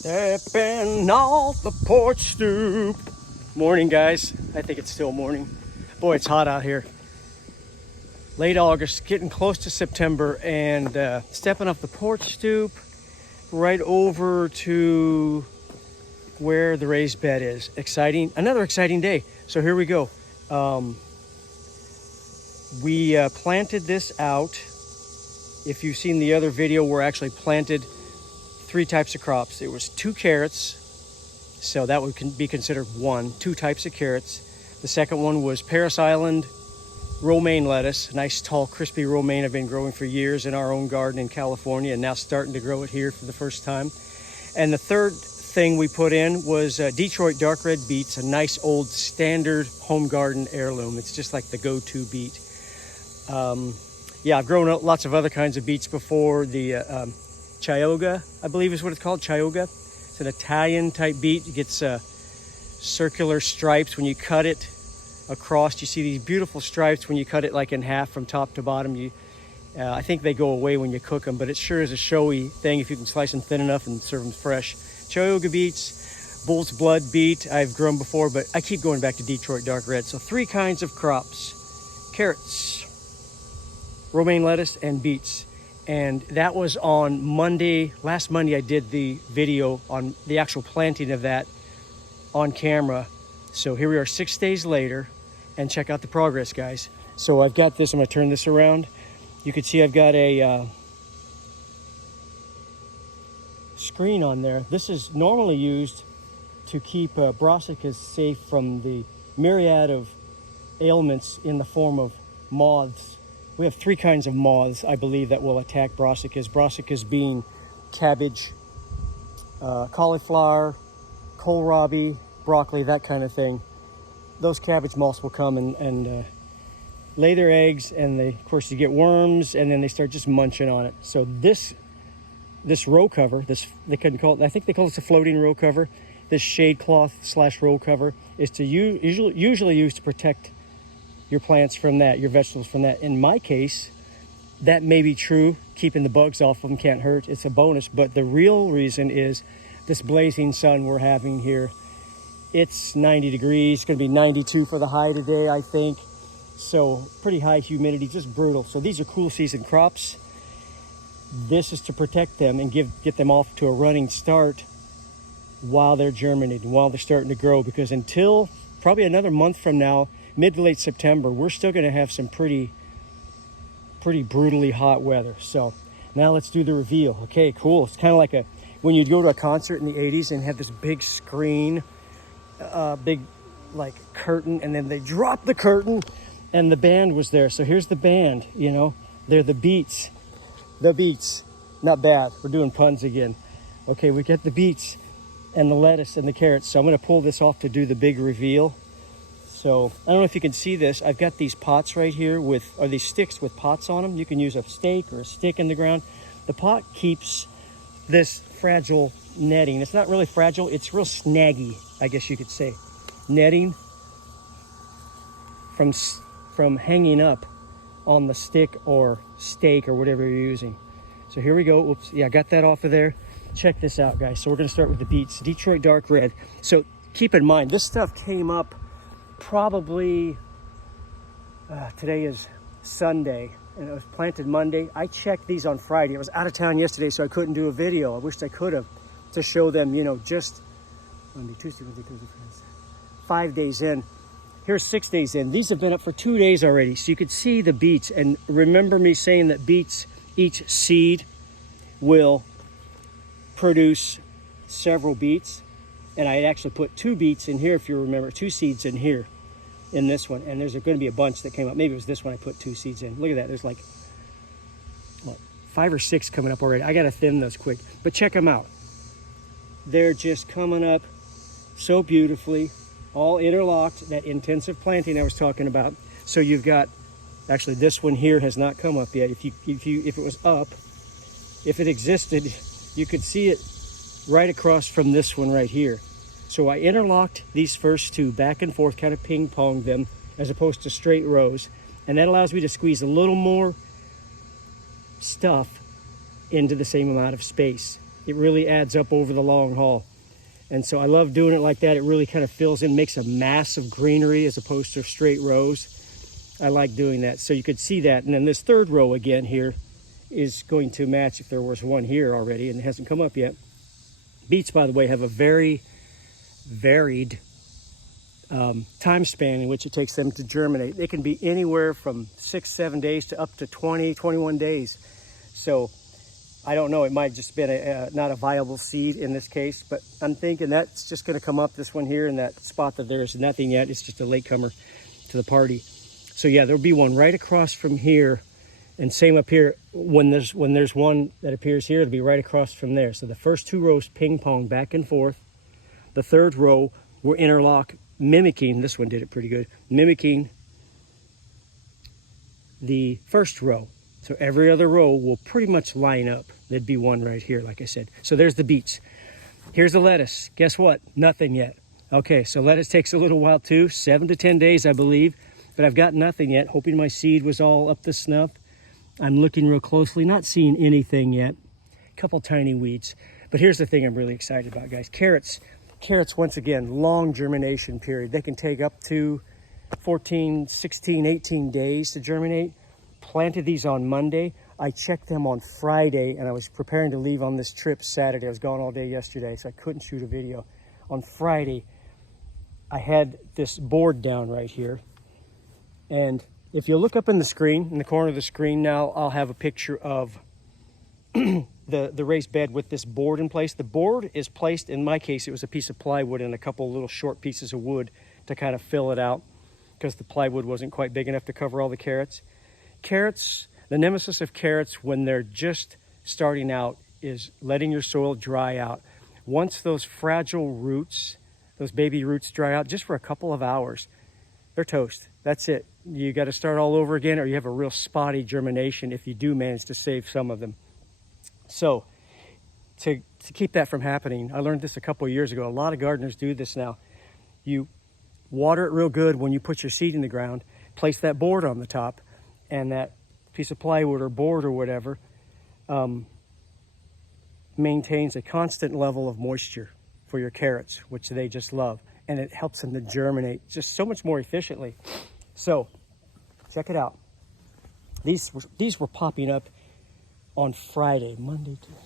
Stepping off the porch stoop. Morning, guys. I think it's still morning. Boy, it's hot out here. Late August, getting close to September, and stepping off the porch stoop right over to where the raised bed is. Exciting, another exciting day. So here we go. We planted this out. If you've seen the other video, we're actually planted 3 types of crops. It was 2 carrots, so that would be considered 2 types of carrots. The second one was Paris Island romaine lettuce, nice tall crispy romaine I've been growing for years in our own garden in California, and now starting to grow it here for the first time. And the third thing we put in was Detroit dark red beets, a nice old standard home garden heirloom. It's just like the go-to beet. Yeah, I've grown lots of other kinds of beets before. The Chioggia, I believe is what it's called, Chioggia. It's an Italian type beet. It gets circular stripes when you cut it across. You see these beautiful stripes when you cut it like in half from top to bottom. I think they go away when you cook them, but it sure is a showy thing if you can slice them thin enough and serve them fresh. Chioggia beets, bull's blood beet, I've grown before, but I keep going back to Detroit dark red. So 3 kinds of crops: carrots, romaine lettuce, and beets. And that was on Monday. Last Monday I did the video on the actual planting of that on camera. So here we are 6 days later, and check out the progress, guys. So I've got this, I'm gonna turn this around. You can see I've got a screen on there. This is normally used to keep brassicas safe from the myriad of ailments in the form of moths. We have 3 kinds of moths, I believe, that will attack brassicas. Brassicas being cabbage, cauliflower, kohlrabi, broccoli, that kind of thing. Those cabbage moths will come and lay their eggs, and of course you get worms, and then they start just munching on it. So this row cover, they couldn't call it, I think they call it a floating row cover. This shade cloth / row cover is usually used to protect your plants from that, your vegetables from that. In my case, that may be true. Keeping the bugs off of them can't hurt. It's a bonus. But the real reason is this blazing sun we're having here. It's 90 degrees. It's going to be 92 for the high today, I think. So pretty high humidity, just brutal. So these are cool season crops. This is to protect them and get them off to a running start while they're germinating, while they're starting to grow. Because until probably another month from now, mid to late September, we're still going to have some pretty brutally hot weather. So now let's do the reveal. Okay, cool. It's kind of like when you'd go to a concert in the 80s and have this big screen, big like curtain, and then they drop the curtain and the band was there. So here's the band, you know, they're the beets. The beets, not bad. We're doing puns again. Okay, we get the beets and the lettuce and the carrots. So I'm going to pull this off to do the big reveal. So I don't know if you can see this. I've got these pots right here or these sticks with pots on them. You can use a stake or a stick in the ground. The pot keeps this fragile netting. It's not really fragile. It's real snaggy, I guess you could say. Netting from hanging up on the stick or stake or whatever you're using. So here we go. Oops. Yeah, I got that off of there. Check this out, guys. So we're going to start with the beets. Detroit dark red. So keep in mind, this stuff came up probably, today is Sunday, and it was planted Monday. I checked these on Friday. I was out of town yesterday, so I couldn't do a video. I wished I could have, to show them, you know, just Monday, Tuesday, Wednesday, Thursday, Friday, 5 days in. Here's 6 days in. These have been up for 2 days already, so you could see the beets. And remember me saying that beets, each seed will produce several beets. And I actually put 2 beets in here, if you remember, 2 seeds in here, in this one. And there's going to be a bunch that came up. Maybe it was this one I put 2 seeds in. Look at that. There's like 5 or 6 coming up already. I got to thin those quick. But check them out. They're just coming up so beautifully, all interlocked, that intensive planting I was talking about. So you've got, actually this one here has not come up yet. If it was up, if it existed, you could see it right across from this one right here. So I interlocked these first 2 back and forth, kind of ping-ponged them as opposed to straight rows. And that allows me to squeeze a little more stuff into the same amount of space. it really adds up over the long haul. And so I love doing it like that. It really kind of fills in, makes a mass of greenery as opposed to straight rows. I like doing that. So you could see that. And then this third row again here is going to match if there was one here already and it hasn't come up yet. Beets, by the way, have a very varied time span in which it takes them to germinate. They can be anywhere from 6-7 days to up to 20-21 days. So I don't know, it might just been not a viable seed in this case, but I'm thinking that's just going to come up, this one here in that spot that there's nothing yet. It's just a latecomer to the party. So yeah, there'll be one right across from here, and same up here. When there's one that appears here, it'll be right across from there. So the first two rows ping pong back and forth. The third row will interlock, mimicking, this one did it pretty good, mimicking the first row. So every other row will pretty much line up. There'd be one right here, like I said. So there's the beets. Here's the lettuce. Guess what? Nothing yet. Okay, so lettuce takes a little while too, 7 to 10 days, I believe. But I've got nothing yet, hoping my seed was all up to snuff. I'm looking real closely, not seeing anything yet. A couple tiny weeds. But here's the thing I'm really excited about, guys. Carrots, once again, long germination period. They can take up to 14, 16, 18 days to germinate. Planted these on Monday. I checked them on Friday, and I was preparing to leave on this trip Saturday. I was gone all day yesterday, so I couldn't shoot a video. On Friday, I had this board down right here. And if you look up in the screen, in the corner of the screen now, I'll have a picture of the raised bed with this board in place. The board is placed, in my case, it was a piece of plywood and a couple little short pieces of wood to kind of fill it out because the plywood wasn't quite big enough to cover all the carrots. Carrots, the nemesis of carrots when they're just starting out is letting your soil dry out. Once those fragile roots, those baby roots dry out just for a couple of hours, they're toast. That's it. You got to start all over again, or you have a real spotty germination if you do manage to save some of them. So to keep that from happening, I learned this a couple of years ago. A lot of gardeners do this now. You water it real good when you put your seed in the ground, place that board on the top, and that piece of plywood or board or whatever maintains a constant level of moisture for your carrots, which they just love. And it helps them to germinate just so much more efficiently. So, check it out. These were popping up on Friday, Monday, Tuesday.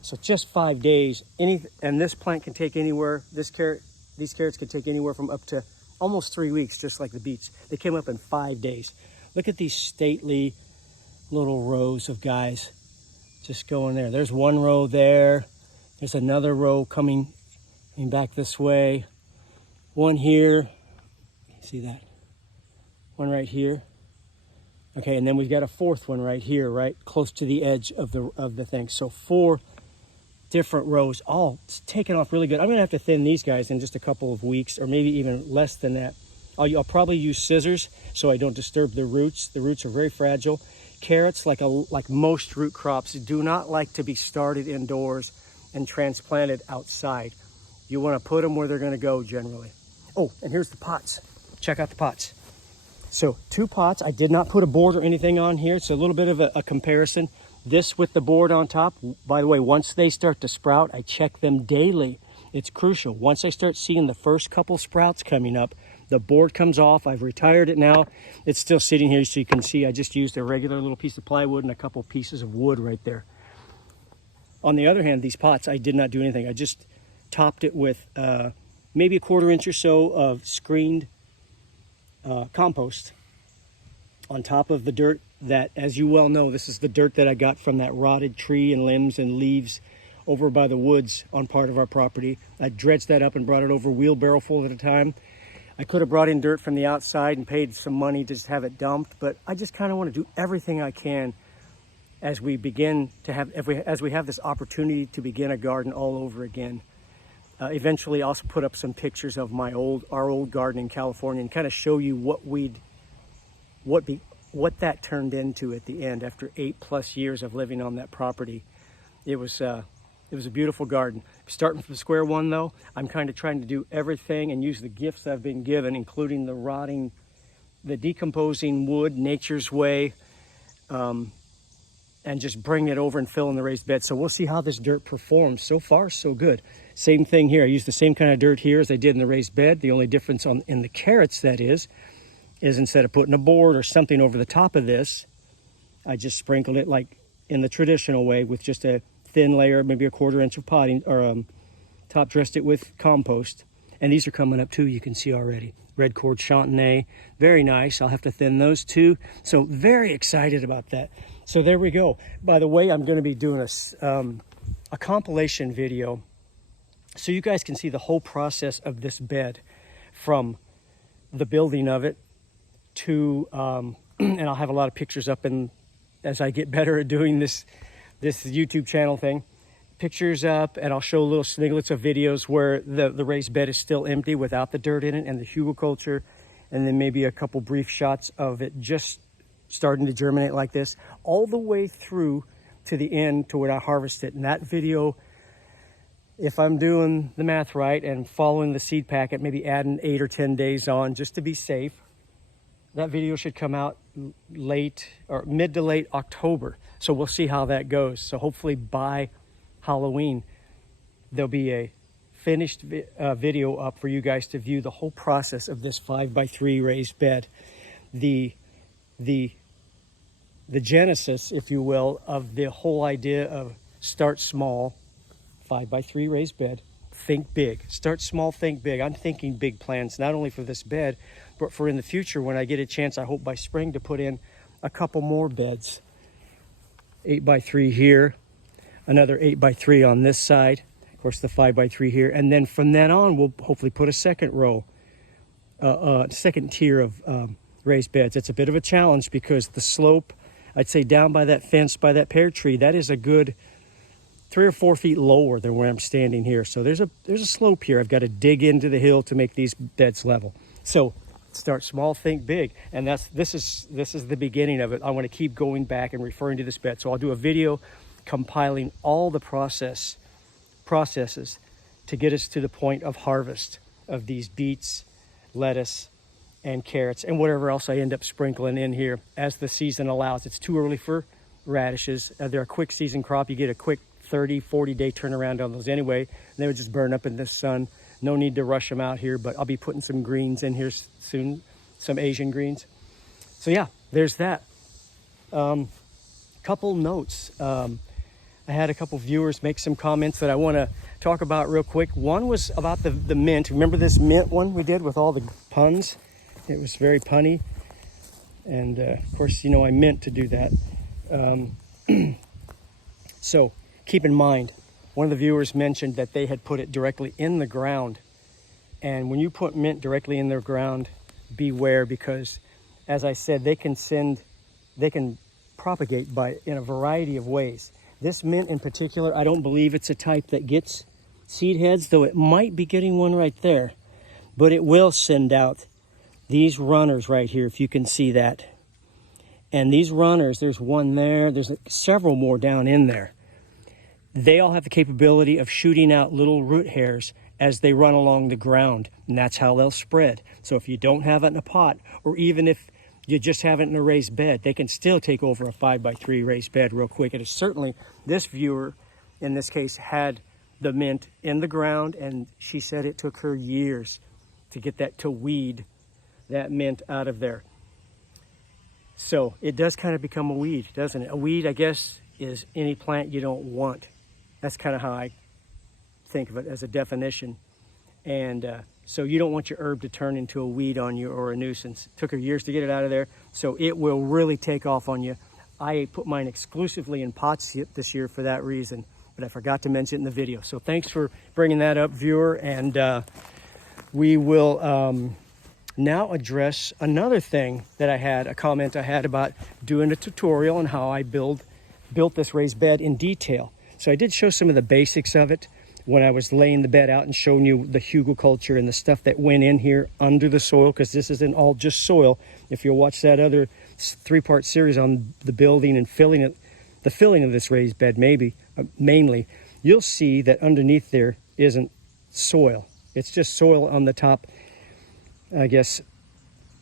So just 5 days. And this plant can take anywhere, these carrots can take anywhere from up to almost 3 weeks, just like the beets. They came up in 5 days. Look at these stately little rows of guys just going there. There's one row there. There's another row coming back this way. One here. See that? One right here. Okay, and then we've got a fourth one right here, right close to the edge of the thing. So 4 different rows, all taken off really good. I'm gonna have to thin these guys in just a couple of weeks, or maybe even less than that. I'll probably use scissors so I don't disturb the roots. The roots are very fragile. Carrots, like most root crops, do not like to be started indoors and transplanted outside. You want to put them where they're going to go generally. Oh, and here's the pots. Check out the pots. So 2 pots. I did not put a board or anything on here. It's a little bit of a comparison. This with the board on top. By the way, once they start to sprout, I check them daily. It's crucial. Once I start seeing the first couple sprouts coming up, the board comes off. I've retired it now. It's still sitting here so you can see I just used a regular little piece of plywood and a couple pieces of wood right there. On the other hand, these pots, I did not do anything. I just topped it with maybe a 1/4 inch or so of screened compost on top of the dirt that, as you well know, this is the dirt that I got from that rotted tree and limbs and leaves over by the woods on part of our property. I dredged that up and brought it over wheelbarrow full at a time. I could have brought in dirt from the outside and paid some money to just have it dumped, but I just kind of want to do everything I can as we begin to have, as we have this opportunity to begin a garden all over again. Eventually, I'll also put up some pictures of our old garden in California and kind of show you what that turned into at the end after 8+ years of living on that property. It was a beautiful garden. Starting from square one though, I'm kind of trying to do everything and use the gifts I've been given, including the decomposing wood, nature's way, and just bring it over and fill in the raised bed. So we'll see how this dirt performs. So far, so good. Same thing here. I used the same kind of dirt here as I did in the raised bed. The only difference in the carrots, that is instead of putting a board or something over the top of this, I just sprinkled it like in the traditional way with just a thin layer, maybe a 1/4 inch of potting, or top dressed it with compost. And these are coming up too, you can see already. Red cord chantenay, very nice. I'll have to thin those too. So very excited about that. So there we go. By the way, I'm going to be doing a compilation video so you guys can see the whole process of this bed, from the building of it to, and I'll have a lot of pictures up in as I get better at doing this YouTube channel thing. Pictures up, and I'll show little sniglets of videos where the raised bed is still empty without the dirt in it and the hugelkultur, and then maybe a couple brief shots of it just starting to germinate like this, all the way through to the end to when I harvest it. And that video, if I'm doing the math right and following the seed packet, maybe adding 8 or 10 days on just to be safe, that video should come out late or mid to late October. So we'll see how that goes. So hopefully by Halloween, there'll be a finished video up for you guys to view the whole process of this 5x3 raised bed. The genesis, if you will, of the whole idea of start small, 5x3 raised bed, think big. Start small, think big. I'm thinking big plans, not only for this bed, but for in the future when I get a chance, I hope by spring, to put in a couple more beds. 8x3 here, another 8x3 on this side, of course the 5x3 here, and then from then on we'll hopefully put a second row, second tier of raised beds. It's a bit of a challenge because the slope, I'd say down by that fence, by that pear tree, that is a good 3 or 4 feet lower than where I'm standing here. So there's a slope here. I've got to dig into the hill to make these beds level. So start small, think big, and this is the beginning of it. I want to keep going back and referring to this bed. So I'll do a video compiling all the processes to get us to the point of harvest of these beets, lettuce, and carrots, and whatever else I end up sprinkling in here as the season allows. It's too early for radishes. They're a quick season crop. You get a quick 30-40 day turnaround on those anyway, and they would just burn up in the sun. No need to rush them out here, but I'll be putting some greens in here soon, some Asian greens. So yeah, there's that. Couple notes. I had a couple viewers make some comments that I want to talk about real quick. One was about the mint. Remember this mint one we did with all the puns? It was very punny. And of course, you know, I meant to do that. So keep in mind, one of the viewers mentioned that they had put it directly in the ground. And when you put mint directly in the ground, beware, because as I said, they can propagate in a variety of ways. This mint in particular, I don't believe it's a type that gets seed heads, though it might be getting one right there. But it will send out these runners right here, if you can see that. And these runners, there's one there, there's several more down in there. They all have the capability of shooting out little root hairs as they run along the ground, and that's how they'll spread. So if you don't have it in a pot, or even if you just have it in a raised bed, they can still take over a 5x3 raised bed real quick. And certainly, this viewer, in this case, had the mint in the ground, and she said it took her years to get that, to weed that mint out of there. So it does kind of become a weed, doesn't it? A weed, I guess, is any plant you don't want. That's kind of how I think of it as a definition. And so you don't want your herb to turn into a weed on you or a nuisance. It took her years to get it out of there, so it will really take off on you. I put mine exclusively in pots this year for that reason, but I forgot to mention it in the video. So thanks for bringing that up, viewer, and we will now address another thing that a comment I had about doing a tutorial on how I built this raised bed in detail. So I did show some of the basics of it when I was laying the bed out and showing you the hugelkultur and the stuff that went in here under the soil, because this isn't all just soil. If you'll watch that other 3-part series on the building and the filling of this raised bed, mainly, you'll see that underneath there isn't soil. It's just soil on the top, I guess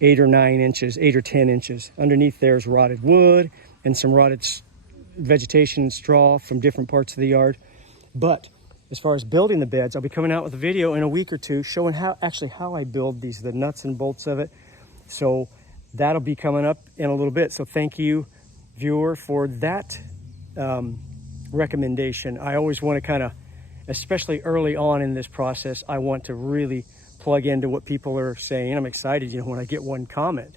8 or 9 inches, 8 or 10 inches. Underneath there's rotted wood and some rotted vegetation and straw from different parts of the yard. But as far as building the beds, I'll be coming out with a video in a week or two showing how I build these, the nuts and bolts of it. So that'll be coming up in a little bit. So thank you, viewer, for that recommendation. I always want to kind of, especially early on in this process, I want to really plug into what people are saying. I'm excited, when I get one comment.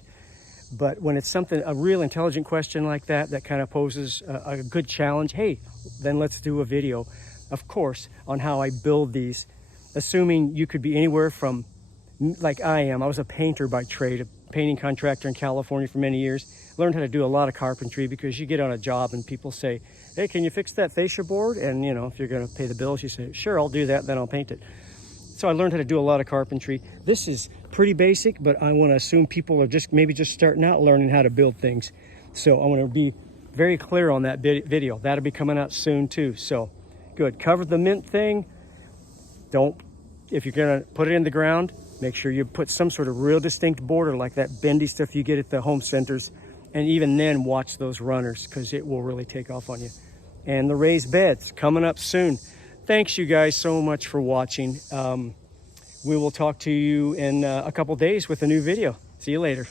But when it's something, a real intelligent question like that, that kind of poses a good challenge, hey, then let's do a video, of course, on how I build these, assuming you could be anywhere from, like I am. I was a painter by trade, a painting contractor in California for many years. Learned how to do a lot of carpentry, because you get on a job and people say, hey, can you fix that fascia board? And if you're going to pay the bills, you say, sure, I'll do that, then I'll paint it. So I learned how to do a lot of carpentry. This is pretty basic, but I want to assume people are maybe just starting out learning how to build things. So I want to be very clear on that video. That'll be coming out soon too. So good. Cover the mint thing. If you're going to put it in the ground, make sure you put some sort of real distinct border like that bendy stuff you get at the home centers. And even then, watch those runners, because it will really take off on you. And the raised beds coming up soon. Thanks, you guys, so much for watching. We will talk to you in a couple days with a new video. See you later.